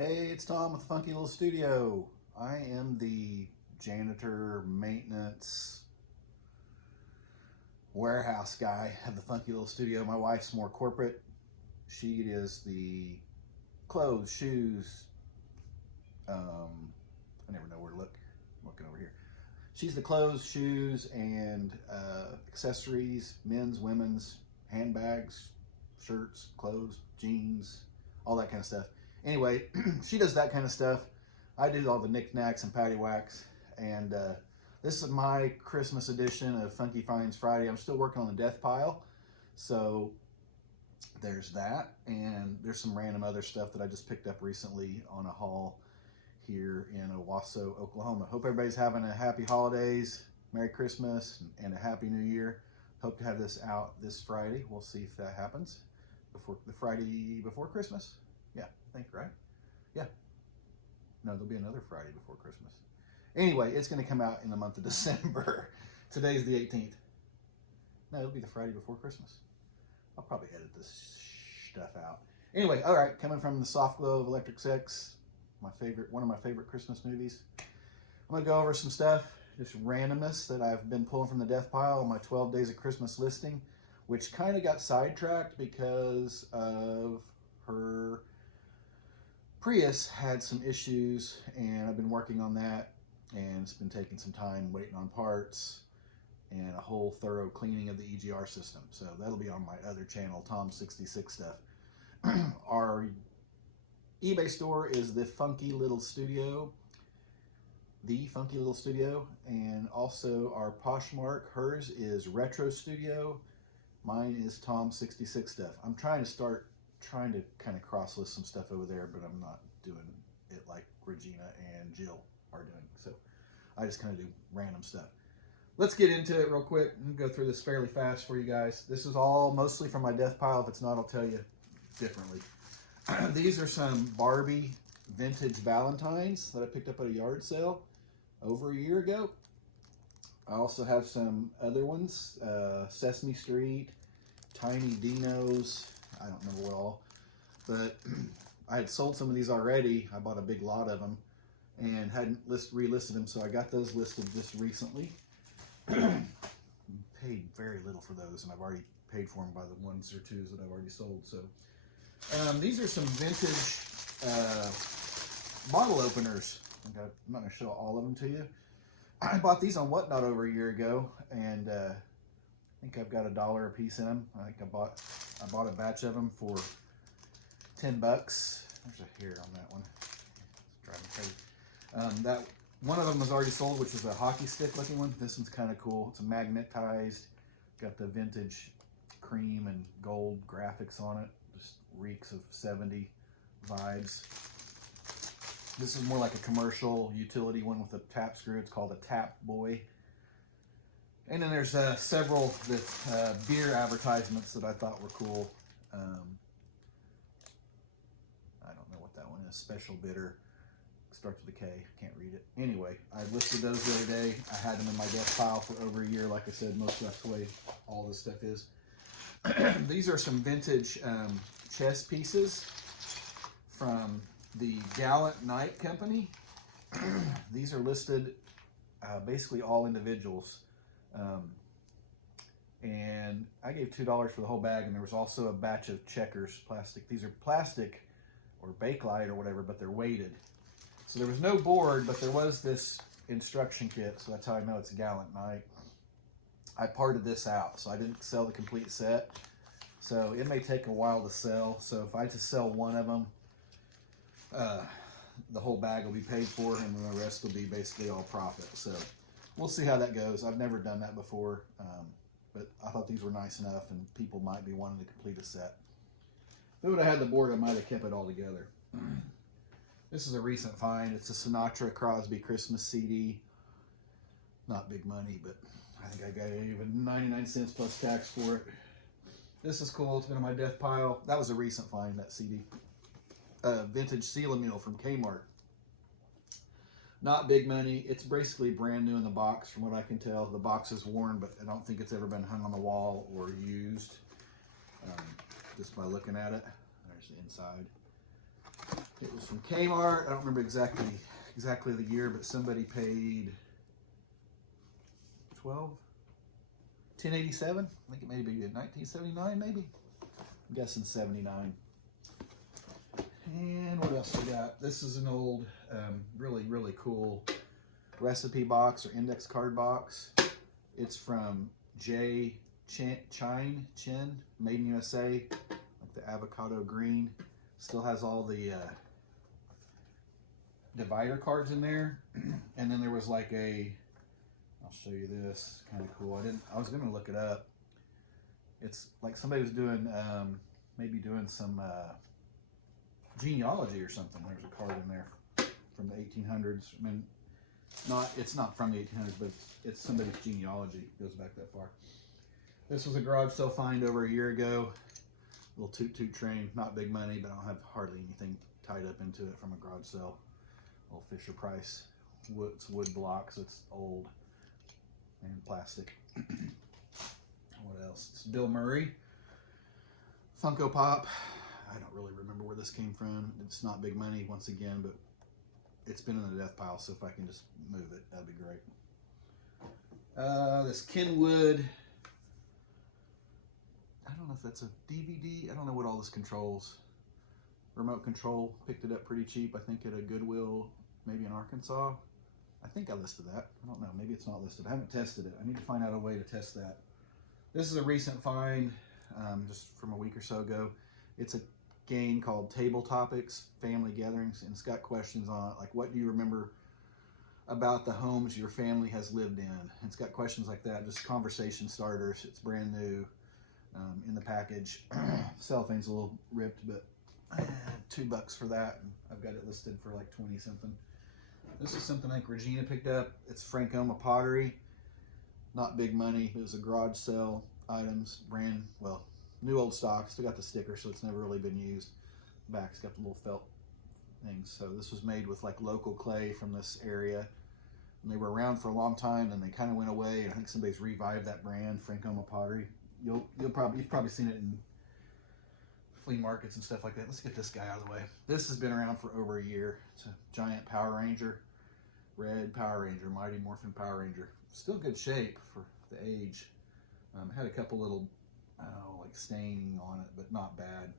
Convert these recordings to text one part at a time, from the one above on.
Hey, it's Tom with the Funky Little Studio. I am the janitor, maintenance, warehouse guy of the Funky Little Studio. My wife's more corporate. She is the clothes, shoes, I never know where to look. I'm looking over here. She's the clothes, shoes, and accessories, men's, women's, handbags, shirts, clothes, jeans, all that kind of stuff. Anyway, she does that kind of stuff. I do all the knickknacks and paddywhacks. And this is my Christmas edition of Funky Finds Friday. I'm still working on the death pile. So there's that. And there's some random other stuff that I just picked up recently on a haul here in Owasso, Oklahoma. Hope everybody's having a happy holidays, Merry Christmas, and a Happy New Year. Hope to have this out this Friday. We'll see if that happens. Before the Friday before Christmas? Yeah, I think, right? Yeah. No, there'll be another Friday before Christmas. Anyway, it's going to come out in the month of December. Today's the 18th. No, it'll be the Friday before Christmas. I'll probably edit this stuff out. Anyway, all right, coming from the soft glow of Electric Sex, one of my favorite Christmas movies. I'm going to go over some stuff, just randomness that I've been pulling from the death pile on my 12 Days of Christmas listing, which kind of got sidetracked because of her Prius had some issues, and I've been working on that, and it's been taking some time waiting on parts and a whole thorough cleaning of the EGR system. So that'll be on my other channel, Tom 66 Stuff. Our eBay store is the Funky Little Studio, and also our Poshmark, hers is Retro Studio, mine is Tom 66 Stuff. I'm trying to kind of cross-list some stuff over there, but I'm not doing it like Regina and Jill are doing. So I just kind of do random stuff. Let's get into it real quick and go through this fairly fast for you guys. This is all mostly from my death pile. If it's not, I'll tell you differently. These are some Barbie vintage Valentines that I picked up at a yard sale over a year ago. I also have some other ones, Sesame Street, Tiny Dinos, I don't remember what all, but I had sold some of these already. I bought a big lot of them and hadn't relisted them, so I got those listed just recently. Paid very little for those, and I've already paid for them by the ones or twos that I've already sold. So these are some vintage bottle openers. I'm not going to show all of them to you. I bought these on Whatnot over a year ago, and I think I've got $1 a piece in them. I think I bought a batch of them for $10. There's a hair on that one. It's driving me crazy. That one of them was already sold, which is a hockey stick looking one. This one's kind of cool. It's a magnetized. Got the vintage cream and gold graphics on it. Just reeks of 70 vibes. This is more like a commercial utility one with a tap screw. It's called a Tap Boy. And then there's several beer advertisements that I thought were cool. I don't know what that one is. Special Bitter. Starts with a K. Can't read it. Anyway, I listed those the other day. I had them in my desk pile for over a year. Like I said, most of that's the way all this stuff is. These are some vintage chess pieces from the Gallant Knight Company. These are listed basically all individuals. And I gave $2 for the whole bag, and there was also a batch of checkers, plastic. These are plastic or Bakelite or whatever, but they're weighted. So there was no board, but there was this instruction kit, so that's how I know it's a Gallant Knight. I parted this out, so I didn't sell the complete set. So it may take a while to sell. So if I had to sell one of them, the whole bag will be paid for, and then the rest will be basically all profit. So we'll see how that goes. I've never done that before, but I thought these were nice enough, and people might be wanting to complete a set. If I would have had the board, I might have kept it all together. This is a recent find. It's a Sinatra Crosby Christmas CD. Not big money, but I think I got even 99 cents plus tax for it. This is cool. It's been on my death pile. That was a recent find, that CD. Vintage Seal Meal from Kmart. Not big money. It's basically brand new in the box from what I can tell. The box is worn, but I don't think it's ever been hung on the wall or used. Just by looking at it. There's the inside. It was from Kmart. I don't remember exactly the year, but somebody paid 1087. I think it may be 1979, maybe. I'm guessing 79. And what else we got? This is an old, really cool recipe box or index card box. It's from J. Chen, made in USA, like the avocado green. Still has all the divider cards in there. And then there was like I'll show you this, kind of cool. I was gonna look it up. It's like somebody was doing, maybe doing some genealogy or something. There's a card in there from the 1800s. I mean, it's not from the 1800s, but it's somebody's genealogy. It goes back that far. This was a garage sale find over a year ago. Little toot train, not big money, but I don't have hardly anything tied up into it from a garage sale. Old Fisher Price it's wood blocks. It's old and plastic. What else? It's Bill Murray Funko Pop. I don't really remember where this came from. It's not big money once again, but it's been in the death pile, so if I can just move it, that'd be great. This Kenwood, I don't know if that's a DVD. I don't know what all this controls. Remote control, picked it up pretty cheap, I think at a Goodwill, maybe in Arkansas. I think I listed that. I don't know, maybe it's not listed. I haven't tested it. I need to find out a way to test that. This is a recent find, just from a week or so ago. It's a game called Table Topics, Family Gatherings, and it's got questions on it, like what do you remember about the homes your family has lived in? It's got questions like that, just conversation starters. It's brand new in the package. Cellophane's a little ripped, but $2 for that, and I've got it listed for like 20 something. This is something I think Regina picked up. It's Frankoma pottery. Not big money. It was a garage sale items, new old stock. Still got the sticker, so it's never really been used. Back's got the little felt things. So this was made with like local clay from this area. And they were around for a long time, and they kind of went away. And I think somebody's revived that brand, Frankoma pottery. You've probably seen it in flea markets and stuff like that. Let's get this guy out of the way. This has been around for over a year. It's a giant Power Ranger, red Power Ranger, Mighty Morphin Power Ranger. Still good shape for the age. Had a couple little, like staining on it, but not bad.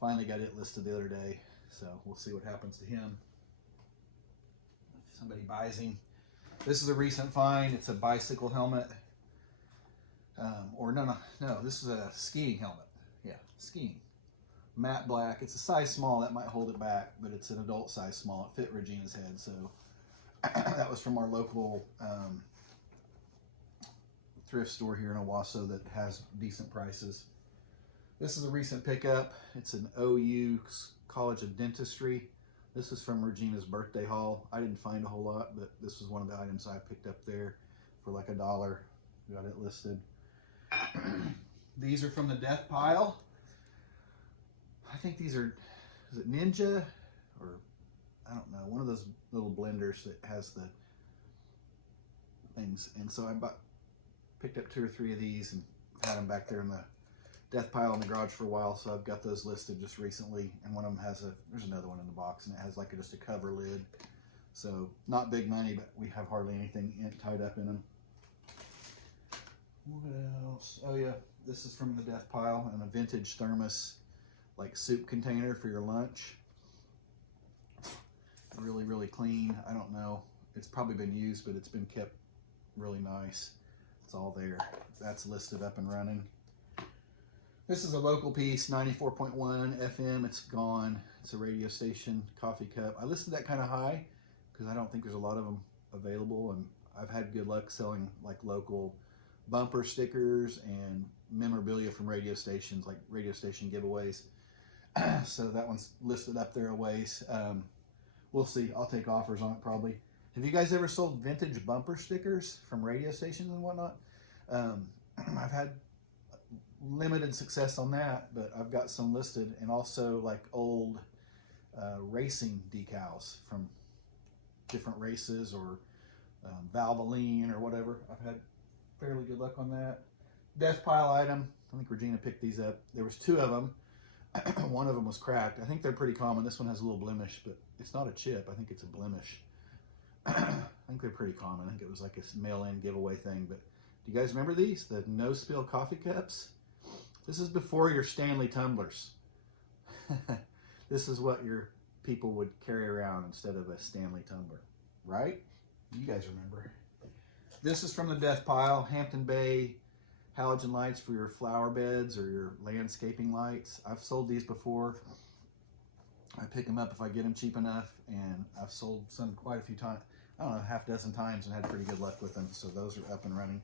Finally got it listed the other day, so we'll see what happens to him. If somebody buys him. This is a recent find. It's a bicycle helmet. No, this is a skiing helmet. Yeah, skiing. Matte black. It's a size small. That might hold it back, but it's an adult size small. It fit Regina's head, so that was from our local thrift store here in Owasso that has decent prices. This is a recent pickup. It's an OU College of Dentistry. This is from Regina's birthday haul. I didn't find a whole lot, but this was one of the items I picked up there for like $1. Got it listed. These are from the death pile. I think these are, is it Ninja? Or, I don't know, one of those little blenders that has the things. And so I picked up 2 or 3 of these and had them back there in the death pile in the garage for a while. So I've got those listed just recently. And one of them has there's another one in the box, and it has like just a cover lid. So not big money, but we have hardly anything tied up in them. What else? Oh yeah, this is from the death pile, and a vintage thermos, like soup container for your lunch. Really clean. I don't know. It's probably been used, but it's been kept really nice. It's all there. That's listed up and running. This is a local piece, 94.1 FM. It's gone. It's a radio station coffee cup. I listed that kind of high because I don't think there's a lot of them available, and I've had good luck selling like local bumper stickers and memorabilia from radio stations, like radio station giveaways. So that one's listed up there a ways. We'll see. I'll take offers on it probably. Have you guys ever sold vintage bumper stickers from radio stations and whatnot? I've had limited success on that, but I've got some listed, and also like old racing decals from different races, or Valvoline or whatever. I've had fairly good luck on that. Death pile item. I think Regina picked these up. There was 2 of them. One of them was cracked. I think they're pretty common. This one has a little blemish, but it's not a chip. I think it's a blemish. I think they're pretty common. I think it was like a mail-in giveaway thing. But do you guys remember these? The no-spill coffee cups? This is before your Stanley tumblers. This is what your people would carry around instead of a Stanley tumbler, right? You guys remember. This is from the death pile. Hampton Bay halogen lights for your flower beds or your landscaping lights. I've sold these before. I pick them up if I get them cheap enough, and I've sold some quite a few times. I don't know, half a dozen times, and had pretty good luck with them. So those are up and running.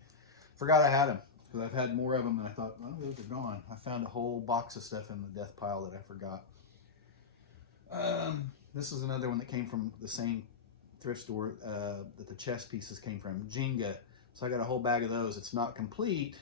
Forgot I had them because I've had more of them, and I thought, well, those are gone. I found a whole box of stuff in the death pile that I forgot. This is another one that came from the same thrift store that the chess pieces came from, Jenga. So I got a whole bag of those. It's not complete.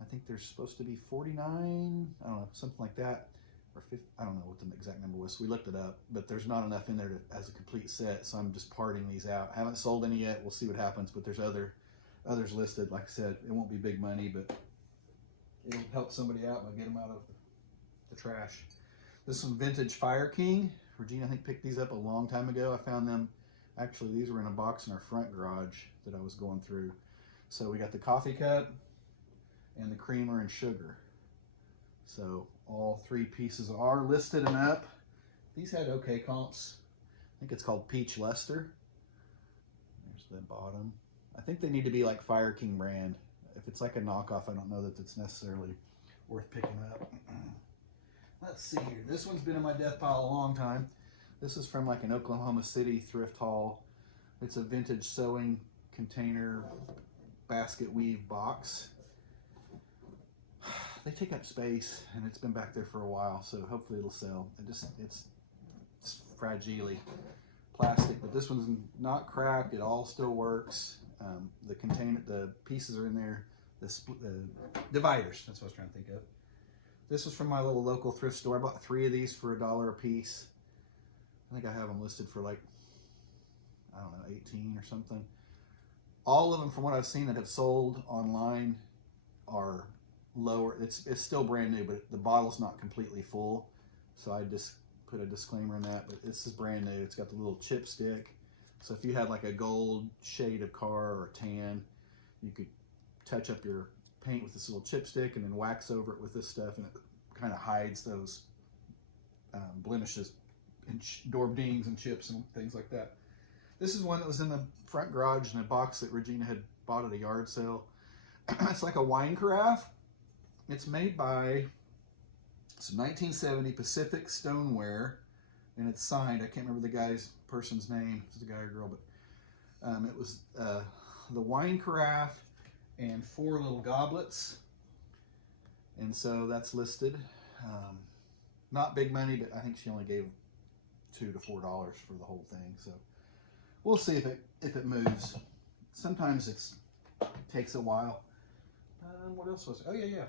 I think they're supposed to be 49, I don't know, something like that, or 50, I don't know what the exact number was. So we looked it up, but there's not enough in there as a complete set, so I'm just parting these out. I haven't sold any yet. We'll see what happens, but there's others listed. Like I said, it won't be big money, but it'll help somebody out and get them out of the trash. This one, vintage Fire King. Regina, I think, picked these up a long time ago. I found them, actually, these were in a box in our front garage that I was going through. So we got the coffee cup and the creamer and sugar. So all three pieces are listed and up. These had okay comps. I think it's called Peach Luster. There's the bottom. I think they need to be like Fire King brand. If it's like a knockoff, I don't know that it's necessarily worth picking up. Let's see here. This one's been in my death pile a long time. This is from like an Oklahoma City thrift haul. It's a vintage sewing container basket weave box. They take up space, and it's been back there for a while, so hopefully it'll sell. It's fragile plastic, but this one's not cracked. It all still works. The container, the pieces are in there. The dividers, that's what I was trying to think of. This was from my little local thrift store. I bought 3 of these for $1 a piece. I think I have them listed for like, I don't know, 18 or something. All of them, from what I've seen that have sold online, are lower. It's still brand new, but the bottle's not completely full. So I just put a disclaimer in that, but this is brand new. It's got the little chipstick. So if you had like a gold shade of car or tan, you could touch up your paint with this little chipstick and then wax over it with this stuff, and it kind of hides those blemishes and door dings and chips and things like that. This is one that was in the front garage in a box that Regina had bought at a yard sale. It's like a wine carafe. It's made by some 1970 Pacific Stoneware, and it's signed. I can't remember the person's name. If it's a guy or girl, but it was the wine carafe and 4 little goblets, and so that's listed. Not big money, but I think she only gave $2 to $4 for the whole thing. So we'll see if it moves. Sometimes it takes a while. What else was it? Oh yeah.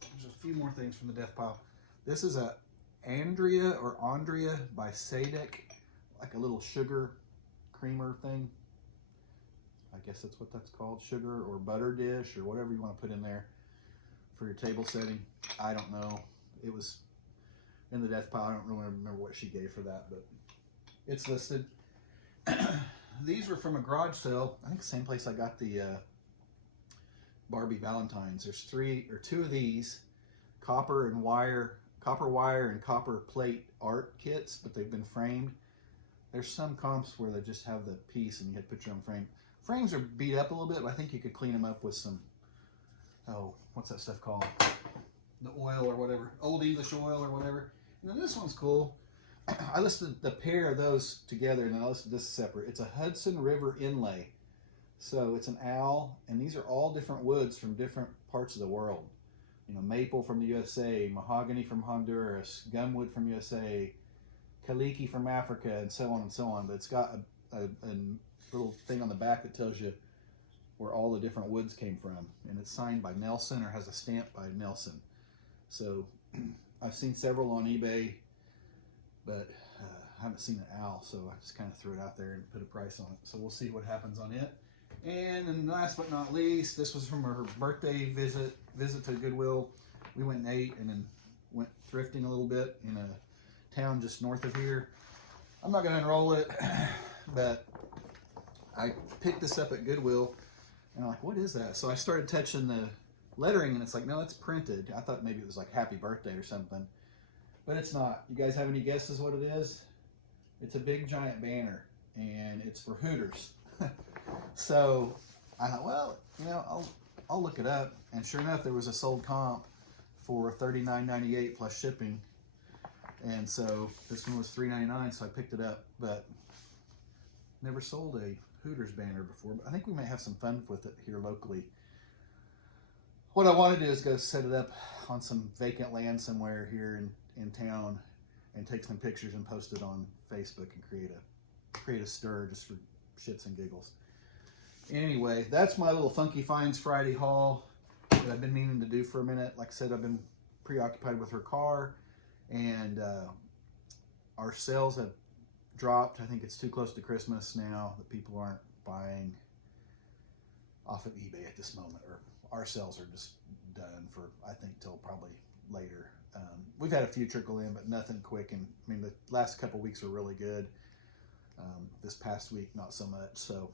There's a few more things from the death pile. This is a Andrea by Sadek, like a little sugar creamer thing. I guess that's what that's called, sugar or butter dish or whatever you want to put in there for your table setting. I don't know. It was in the death pile. I don't really remember what she gave for that, but it's listed. These were from a garage sale. I think the same place I got the Barbie Valentines. There's 2 of these copper wire and copper plate art kits, but they've been framed. There's some comps where they just have the piece and you had to put your own frame. Frames are beat up a little bit, but I think you could clean them up with some, what's that stuff called? The oil or whatever. Old English oil or whatever. And then this one's cool. I listed the pair of those together, and I listed this separate. It's a Hudson River inlay. So it's an owl, and these are all different woods from different parts of the world. You know, maple from the USA, mahogany from Honduras, gumwood from USA, kaliki from Africa, and so on and so on. But it's got a little thing on the back that tells you where all the different woods came from, and it's signed by Nelson, or has a stamp by Nelson. So I've seen several on eBay, but I haven't seen an owl, so I just kind of threw it out there and put a price on it. So we'll see what happens on it. And then last but not least, this was from her birthday visit to Goodwill. We went and ate, and then went thrifting a little bit in a town just north of here. I'm not going to unroll it, but I picked this up at Goodwill, and I'm like, what is that? So I started touching the lettering, and it's like, no, it's printed. I thought maybe it was like happy birthday or something, but it's not. You guys have any guesses what it is? It's a big giant banner, and it's for Hooters. So I thought, well, you know, I'll look it up, and sure enough, there was a sold comp for $39.98 plus shipping, and so this one was $3.99, so I picked it up, but never sold a Hooters banner before, but I think we might have some fun with it here locally. What I want to do is go set it up on some vacant land somewhere here in town and take some pictures and post it on Facebook and create a stir just for shits and giggles. Anyway, that's my little Funky Finds Friday haul that I've been meaning to do for a minute. Like I said, I've been preoccupied with her car, and our sales have dropped. I think it's too close to Christmas now that people aren't buying off of eBay at this moment, or our sales are just done for, I think, till probably later. We've had a few trickle in, but nothing quick. And I mean, the last couple weeks were really good. This past week, not so much. So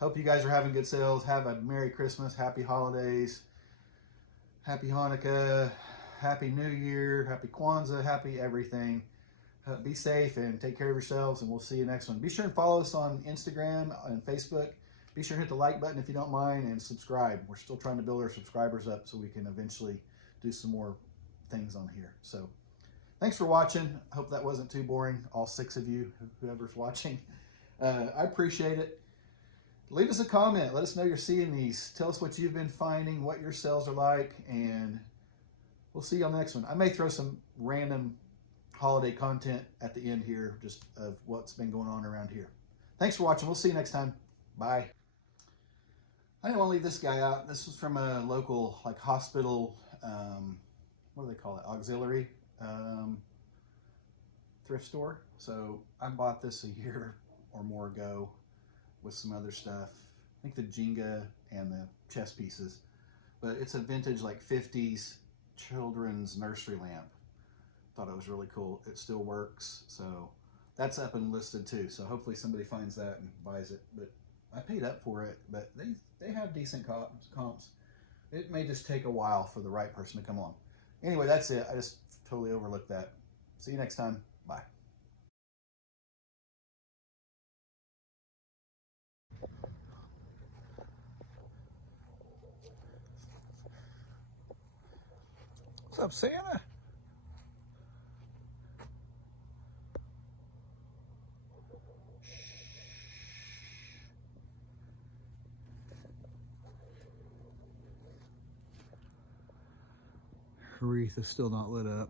hope you guys are having good sales. Have a Merry Christmas, Happy Holidays, Happy Hanukkah, Happy New Year, Happy Kwanzaa, Happy everything. Be safe and take care of yourselves, and we'll see you next one. Be sure and follow us on Instagram and Facebook. Be sure and hit the like button if you don't mind, and subscribe. We're still trying to build our subscribers up so we can eventually do some more things on here. So thanks for watching. I hope that wasn't too boring, all 6 of you, whoever's watching. I appreciate it. Leave us a comment. Let us know you're seeing these. Tell us what you've been finding, what your sales are like, and we'll see you on the next one. I may throw some random holiday content at the end here, just of what's been going on around here. Thanks for watching. We'll see you next time. Bye. I didn't want to leave this guy out. This was from a local hospital, what do they call it? Auxiliary thrift store. So I bought this a year or more ago with some other stuff. I think the Jenga and the chess pieces. But it's a vintage 50s children's nursery lamp. Thought it was really cool. It still works. So that's up and listed too. So hopefully somebody finds that and buys it. But I paid up for it, but they have decent comps. It may just take a while for the right person to come along. Anyway, that's it. I just totally overlooked that. See you next time. Bye. What's up, Santa? Wreath is still not lit up.